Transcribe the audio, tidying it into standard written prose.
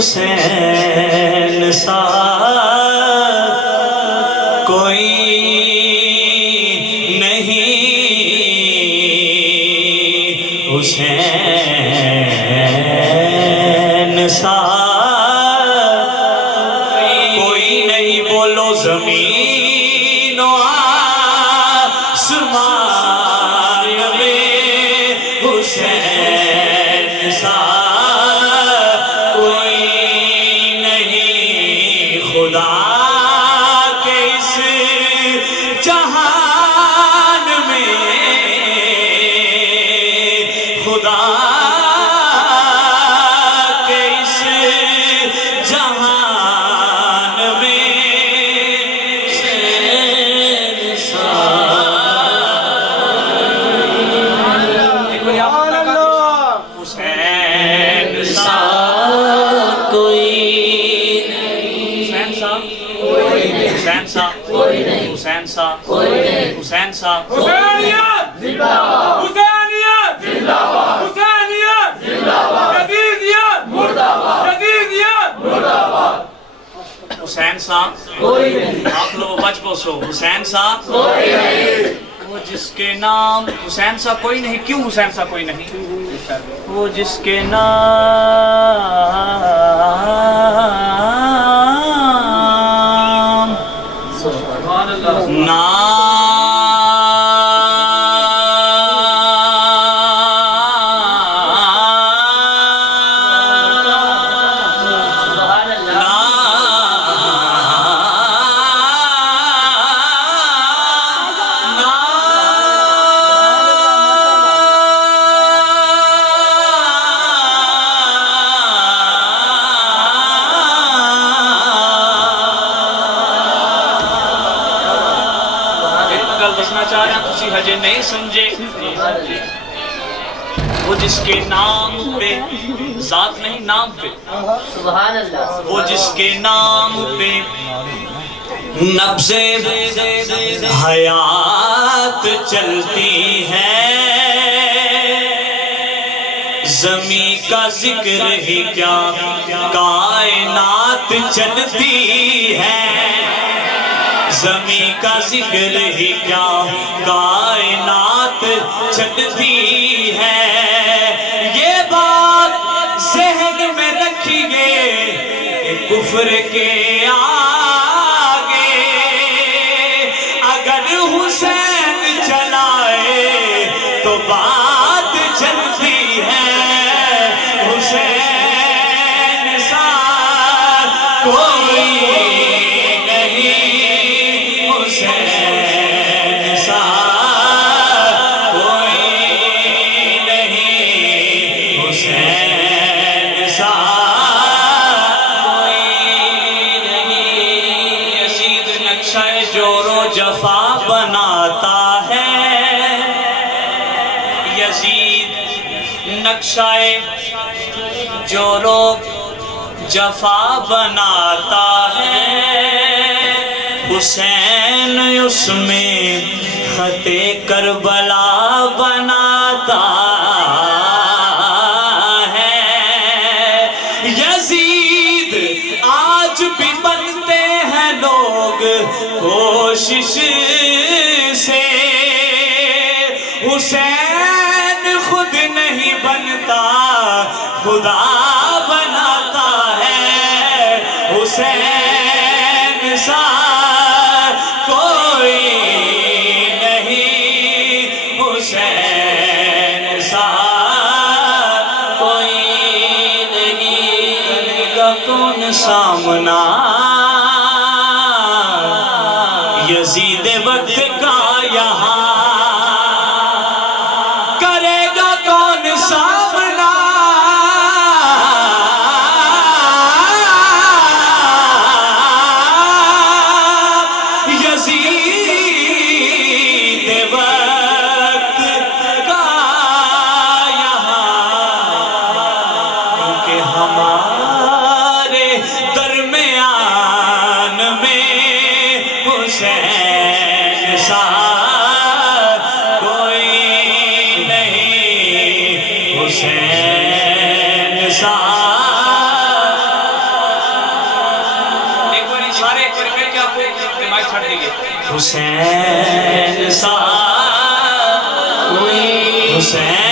حسین سا کوئی نہیں، حسین سا کوئی نہیں، بولو زمین و آسمان میں حسین سا کوئی نہیں، خدا کے اس جہان میں، خدا کے اس جہان میں حسین سا حسین سا کوئی نہیں، حسین سا حسین سا حسین سا حسین سا حسینیت زندہ باد، حسینیت زندہ باد، حسینیت زندہ باد، یزیدیت مردہ باد، یزیدیت مردہ باد۔ حسین سا کوئی نہیں، آپ لوگ بچ بسو، حسین سا کوئی نہیں، وہ جس کے نام حسین سا کوئی نہیں، کیوں حسین سا کوئی نہیں؟ وہ جس کے نام سبحان اللہ، دسنا چاہ رہا تسی ہجے نہیں سمجھے، وہ جس کے نام پہ، ذات نہیں نام پہ، سبحان اللہ، وہ جس کے نام پہ نبض حیات چلتی ہے، زمین کا ذکر ہی کیا کائنات چلتی ہے، زمین کا ذکر ہی کیا کائنات چلتی ہے، یہ بات ذہن میں رکھیے کہ کفر کے آگے اگر حسین چلائے تو بات چلتی ہے، حسین سا کوئی حسین سا کوئی نہیں، حسین سا کوئی نہیں، یزید نقشہ جور و جفا بناتا ہے، یزید نقشہ جور و جفا بناتا ہے، حسین اس میں خط کربلا بناتا ہے، یزید آج بھی بنتے ہیں لوگ کوشش سے، حسین خود نہیں بنتا، خدا بناتا ہے، حسین سا کوئی نہیں، حسین سا کوئی نہیں، کرے گا کون سامنا یزید وقت کا یہاں، کرے گا کون سامنا ہمارے درمیان میں حسین سا سارے کرکٹ کے آپ کو دماغ چھڑ دیں گے حسین سا کوئی حسین